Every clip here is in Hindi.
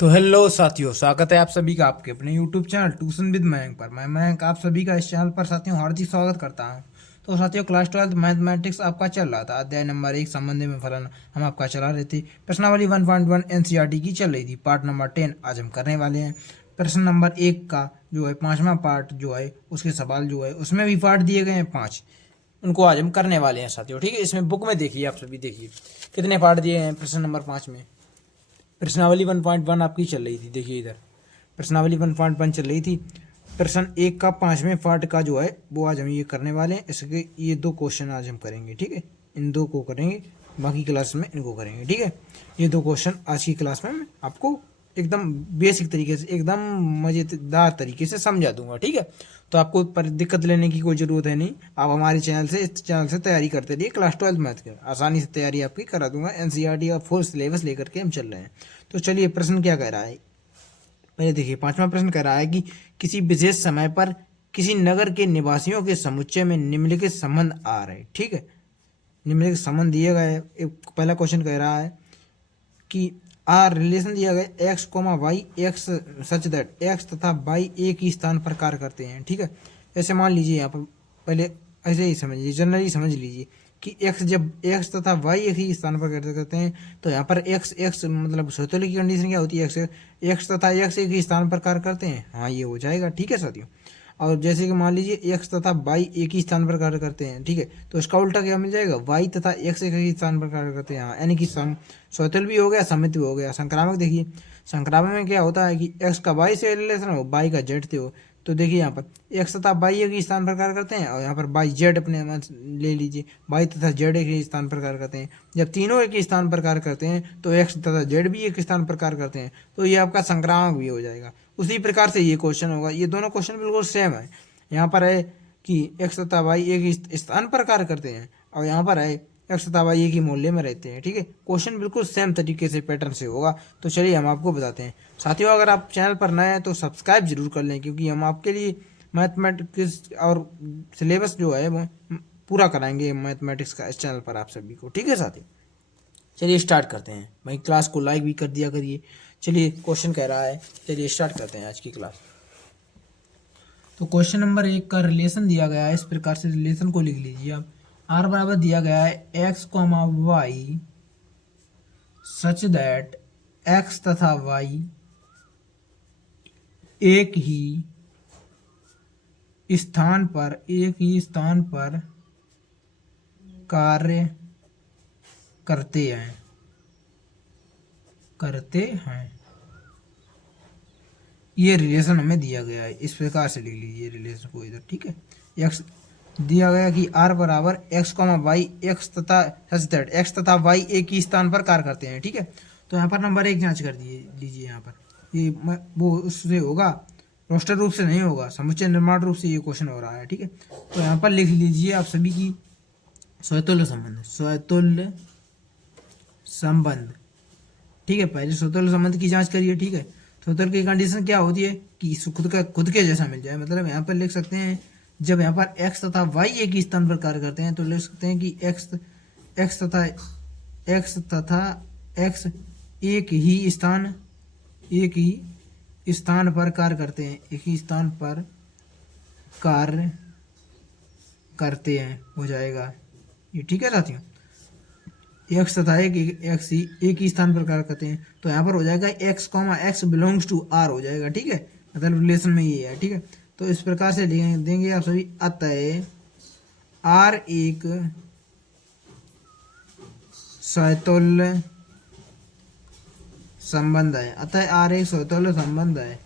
तो हेलो साथियों, स्वागत है आप सभी का आपके अपने YouTube channel tuition with Mayank पर। मैं मयंक आप सभी का इस चैनल पर साथियों हार्दिक स्वागत करता हूं। तो साथियों, क्लास 12 मैथमेटिक्स आपका चल रहा था। अध्याय नंबर 1 संबंध में फलन हम आपका चला रहे थे। प्रश्नावली 1.1 एनसीईआरटी की चल रही थी। पार्ट नंबर 10 आज हम करने वाले हैं। प्रश्न नंबर 1 का जो है 5वां पार्ट जो है उसके सवाल जो है उसमें भी पार्ट दिए गए हैं 5, उनको आज हम करने वाले हैं साथियों। ठीक है, इसमें बुक में देखिए, आप सभी देखिए कितने पार्ट दिए हैं प्रश्न नंबर 5 में। प्रश्नावली 1.1 आपकी चल रही थी, देखिए इधर प्रश्नावली 1.1 चल रही थी। प्रश्न 1 का 5वें पार्ट का जो है वो आज हम ये करने वाले हैं। इसके ये 2 क्वेश्चन आज हम करेंगे। ठीक है, इन 2 को करेंगे, बाकी क्लास में इनको करेंगे। ठीक है, ये 2 क्वेश्चन आज की क्लास में मैं आपको एकदम बेसिक तरीके से, एकदम मज़ेदार तरीके से समझा दूंगा। ठीक है, तो आपको पर दिक्कत लेने की कोई ज़रूरत है नहीं। आप हमारे चैनल से, इस चैनल से तैयारी करते रहिए। क्लास 12 मैथ की आसानी से तैयारी आपकी करा दूंगा। एनसीईआरटी का फुल सिलेबस लेकर के हम चल रहे हैं। तो चलिए, प्रश्न क्या कह रहा है पहले देखिए। 5वां प्रश्न कह रहा है कि किसी विशेष समय पर किसी नगर के निवासियों के समुच्चय में निम्नलिखित संबंध आ रहे। ठीक है, निम्नलिखित संबंध दिए गए। एक पहला क्वेश्चन कह रहा है कि आर रिलेशन दिया गया x comma y x such that x तथा वाई एक ही स्थान पर कार्य करते हैं। ठीक है, ऐसे मान लीजिए, यहाँ पर पहले ऐसे ही समझ लीजिए, जनरली समझ लीजिए कि एक्स, जब एक्स तथा वाई एक ही स्थान पर कार्य करते हैं तो यहाँ पर एक्स एक्स मतलब स्वतंत्र की कंडीशन क्या होती है, एक्स एक्स तथा एक्स एक ही स्थान पर कार्य करते हैं। हाँ, ये हो जाएगा। ठीक है साथियों, और जैसे कि मान लीजिए एक्स तथा वाई एक ही स्थान पर कार्य करते हैं। ठीक है, तो इसका उल्टा क्या मिल जाएगा, वाई तथा एक्स एक ही स्थान पर कार्य करते हैं। यानी कि स्वतंत्र भी हो गया, समित भी हो गया। संक्रामक देखिए, संक्रामक में क्या होता है कि एक्स का वाई से रिलेशन हो, वाई का जेड से हो। तो देखिए यहाँ पर एक्स तथा वाई एक ही स्थान पर कार्य करते हैं, और यहाँ पर वाई जेड अपने ले लीजिए, वाई तथा जेड एक ही स्थान पर कार्य करते हैं। जब तीनों एक ही स्थान पर कार्य करते हैं तो एक्स तथा जेड भी एक स्थान पर कार्य करते हैं, तो ये आपका संक्रामक भी हो जाएगा। उसी प्रकार से ये क्वेश्चन होगा। ये दोनों क्वेश्चन बिल्कुल सेम है। यहाँ पर है कि एक्स तथा वाई एक ही स्थान पर कार्य करते हैं, और यहाँ पर है एक्स तथा वाई एक ही मूल्य में रहते हैं। ठीक है, क्वेश्चन बिल्कुल सेम तरीके से पैटर्न से होगा। तो चलिए हम आपको बताते हैं। साथियों, अगर आप चैनल पर नए हैं तो सब्सक्राइब जरूर कर लें, क्योंकि हम आपके लिए मैथमेटिक्स और सिलेबस जो है वो पूरा कराएंगे मैथमेटिक्स का इस चैनल पर आप सभी को। ठीक है साथियों, चलिए स्टार्ट करते हैं। भाई क्लास को लाइक भी कर दिया करिए। चलिए, क्वेश्चन कह रहा है, चलिए स्टार्ट करते हैं आज की क्लास। तो क्वेश्चन नंबर 1 का रिलेशन दिया गया है, इस प्रकार से रिलेशन को लिख लीजिए आप। आर बराबर दिया गया है x comma y such that x तथा वाई एक ही स्थान पर कार्य करते हैं। ये रिलेशन हमें दिया गया है, इस प्रकार से लिख लीजिए रिलेशन को इधर। ठीक है, एक्स दिया गया कि आर बराबर एक्स कॉमा वाई एक्स तथा सच दैट एक्स तथा वाई एक ही स्थान पर कार्य करते हैं। ठीक है, तो यहाँ पर नंबर 1 जांच कर लीजिए। यहाँ पर ये वो उससे होगा, रोस्टर रूप से नहीं होगा, समुच्चय निर्माण रूप से ये क्वेश्चन हो रहा है। ठीक है, तो यहाँ पर लिख लीजिए आप सभी की स्वतुल्य संबंध। ठीक है, पहले स्वतुल्य संबंध की जांच करिए। ठीक है, स्वतंत्र की कंडीशन क्या होती है कि खुद के जैसा मिल जाए। मतलब यहाँ पर लिख सकते हैं, जब यहाँ पर x तथा y एक ही स्थान पर कार्य करते हैं तो लिख सकते हैं कि x तथा x एक ही स्थान पर कार्य करते हैं, एक ही स्थान पर कार्य करते हैं, हो जाएगा ये। ठीक है साथियों, एक्स तथा एक ही स्थान पर कार्य करते हैं, तो यहाँ पर हो जाएगा x comma x belongs to R हो जाएगा। ठीक है, मतलब रिलेशन में ये है। ठीक है, तो इस प्रकार से देंगे आप सभी। अतः आर एक स्वतुल्य संबंध है। अतः आर एक स्वतुल्य संबंध है।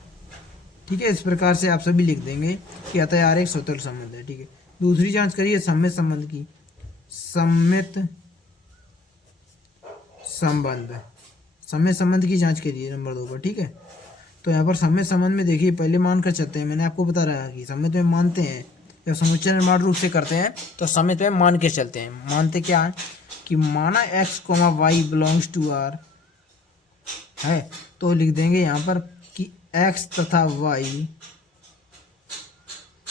ठीक है, इस प्रकार से आप सभी लिख देंगे कि अतः आर एक स्वतुल्य संबंध है। ठीक है, दूसरी जांच करिए सममित संबंध की। सममित संबंध की जांच करिए नंबर 2 पर। ठीक है, तो यहाँ पर सममित संबंध में देखिए, पहले मान कर चलते हैं। मैंने आपको बता रहा है कि सममित में मानते हैं, जब समुच्चय निर्माण रूप से करते हैं तो सममित में मान के चलते हैं। मानते क्या है कि माना x comma y belongs to R है, तो लिख देंगे यहाँ पर कि एक्स तथा वाई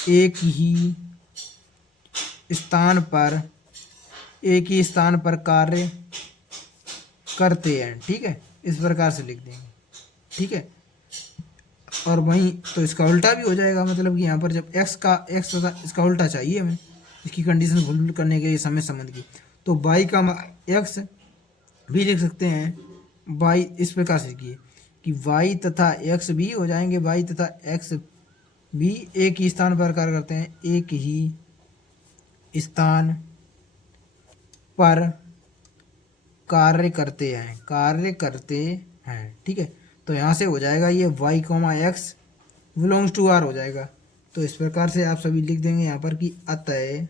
एक ही स्थान पर कार्य करते हैं। ठीक है, इस प्रकार से लिख देंगे। ठीक है। और वहीं तो इसका उल्टा भी हो जाएगा, मतलब कि यहाँ पर जब x तथा इसका उल्टा चाहिए हमें इसकी कंडीशन फुलफिल करने के लिए समय संबंध की, तो y का x भी लिख सकते हैं। y इस प्रकार से लिखिए कि y तथा x भी हो जाएंगे, y तथा x भी एक ही स्थान पर कार्य करते हैं, एक ही स्थान पर कार्य करते हैं, ठीक है। तो यहाँ से हो जाएगा ये y, x belongs to r हो जाएगा। तो इस प्रकार से आप सभी लिख देंगे यहाँ पर कि अतः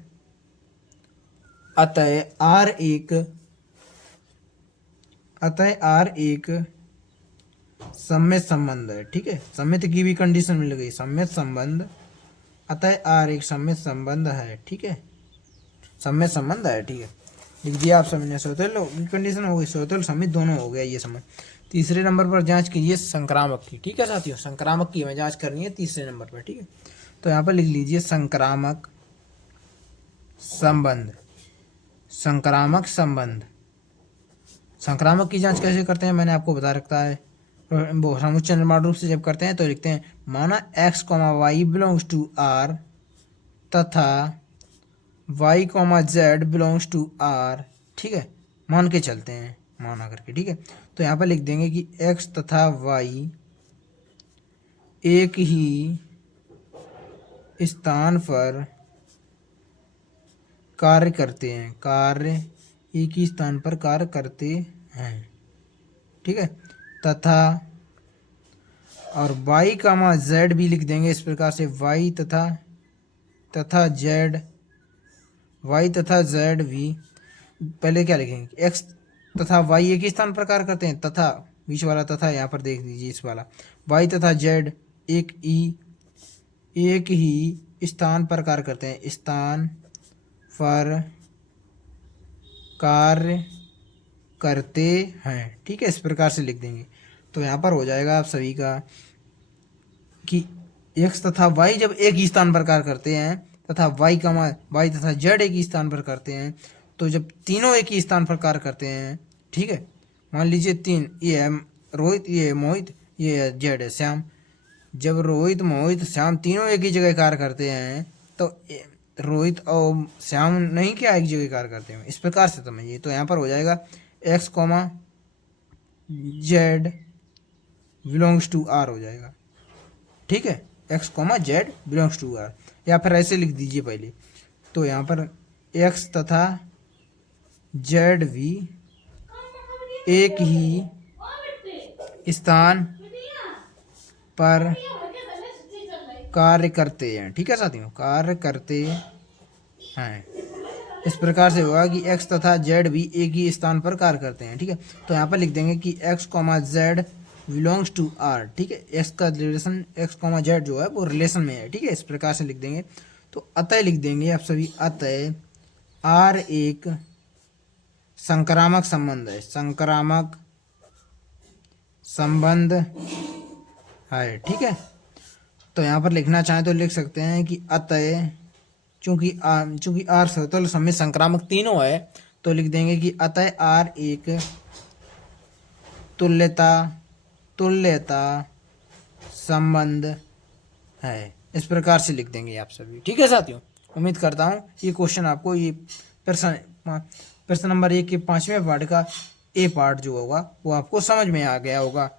r एक सम्मित संबंध है, ठीक है। सम्मित की भी कंडीशन मिल गई, सम्मित संबंध, अतः r एक सम्मित संबंध है, ठीक है, सम्मित संबंध है, ठीक है, लिख दिया आप सभी ने। स्वतंत्र की कंडीशन हो गई, स्वतंत्र सम्मित दोनों हो गया ये संबंध। तीसरे नंबर पर जांच कीजिए संक्रामक की, ठीक है साथियों, संक्रामक की हमें जांच करनी है तीसरे नंबर पर, ठीक है। तो यहाँ पर लिख लीजिए संक्रामक संबंध, संक्रामक संबंध। संक्रामक की जांच कैसे करते हैं मैंने आपको बता रखा है। वो समुच्चय निर्माण रूप से जब करते हैं तो लिखते हैं माना x, y belongs to r तथा y, z belongs to r, ठीक है, मान के चलते हैं, माना करके, ठीक है। तो यहाँ पर लिख देंगे कि x तथा y एक ही स्थान पर कार्य करते हैं, एक ही स्थान पर कार्य करते हैं, ठीक है, तथा और y, z भी लिख देंगे इस प्रकार से, y तथा z भी, पहले क्या लिखेंगे, x तथा y एक ही स्थान पर कार्य करते हैं, तथा बीच वाला तथा यहाँ पर देख लीजिए इस वाला, y तथा z एक ही स्थान पर कार्य करते हैं, स्थान पर कार्य करते हैं, ठीक है, इस प्रकार से लिख देंगे। तो यहाँ पर हो जाएगा आप सभी का कि x तथा y जब एक ही स्थान पर कार्य करते हैं तथा y तथा z एक ही स्थान पर करते हैं, तो जब तीनों एक ही स्थान पर कार्य करते हैं, ठीक है, मान लीजिए तीन, ये है रोहित, ये है मोहित, ये है z है श्याम। जब रोहित, मोहित, श्याम तीनों एक ही जगह कार्य करते हैं तो रोहित और श्याम नहीं क्या एक जगह कार्य करते हैं, इस प्रकार से समझिए। तो यहाँ पर हो जाएगा x, z belongs to r हो जाएगा, ठीक है, x, z belongs to r, या फिर ऐसे लिख दीजिए पहले। तो यहाँ पर x तथा z भी एक ही स्थान पर कार्य करते हैं, ठीक है साथियों, कार्य करते हैं। इस प्रकार से होगा कि x तथा z भी एक ही स्थान पर कार्य करते हैं, ठीक है। तो यहाँ पर लिख देंगे कि x, z belongs to r, ठीक है, x का रिलेशन, x, z जो है वो रिलेशन में है, ठीक है, इस प्रकार से लिख देंगे। तो अतः लिख देंगे आप सभी, अतः r एक संक्रामक संबंध है, संक्रामक संबंध है, ठीक है। तो यहाँ पर लिखना चाहें तो लिख सकते हैं कि अतः, चूंकि r स्वतंत्र सम्मित संक्रामक तीनों है, तो लिख देंगे कि अतः r एक तुल्यता संबंध है, इस प्रकार से लिख देंगे आप सभी, ठीक है साथियों। उम्मीद करता हूँ ये क्वेश्चन आपको, ये प्रश्न नंबर 1 के 5वें पार्ट का ए पार्ट जो होगा वो आपको समझ में आ गया होगा।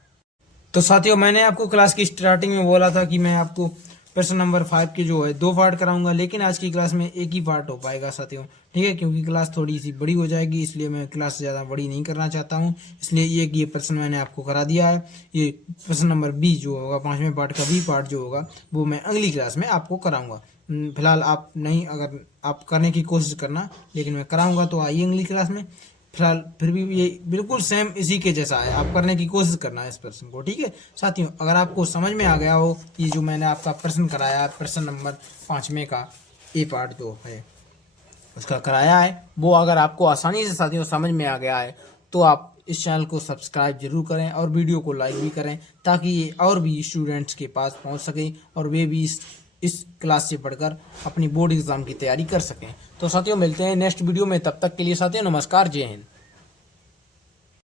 तो साथियों मैंने आपको क्लास की स्टार्टिंग में बोला था कि मैं आपको प्रश्न नंबर 5 के जो है 2 पार्ट कराऊंगा, लेकिन आज की क्लास में एक ही पार्ट हो पाएगा साथियों, ठीक है, क्योंकि क्लास थोड़ी सी बड़ी हो जाएगी, इसलिए मैं क्लास ज़्यादा बड़ी नहीं करना चाहता हूँ, इसलिए ये प्रश्न मैंने आपको करा दिया है। ये प्रश्न नंबर बी जो होगा, 5वें पार्ट का बी पार्ट जो होगा वो मैं अगली क्लास में आपको कराऊंगा। फिलहाल आप नहीं, अगर आप करने की कोशिश करना, लेकिन मैं कराऊंगा, तो आइए अगली क्लास में। फिलहाल फिर भी ये बिल्कुल सेम इसी के जैसा है, आप करने की कोशिश करना है इस प्रश्न को, ठीक है साथियों। अगर आपको समझ में आ गया हो, ये जो मैंने आपका प्रश्न कराया, प्रश्न नंबर 5वें का ए पार्ट जो है उसका कराया है, वो अगर आपको आसानी से साथियों समझ में आ गया है, तो आप इस चैनल को सब्सक्राइब जरूर करें और वीडियो को लाइक भी करें, ताकि ये और भी स्टूडेंट्स के पास पहुंच सके और वे भी इस क्लास से पढ़कर अपनी बोर्ड एग्जाम की तैयारी कर सकें। तो साथियों मिलते हैं नेक्स्ट वीडियो में, तब तक के लिए साथियों नमस्कार, जय हिंद।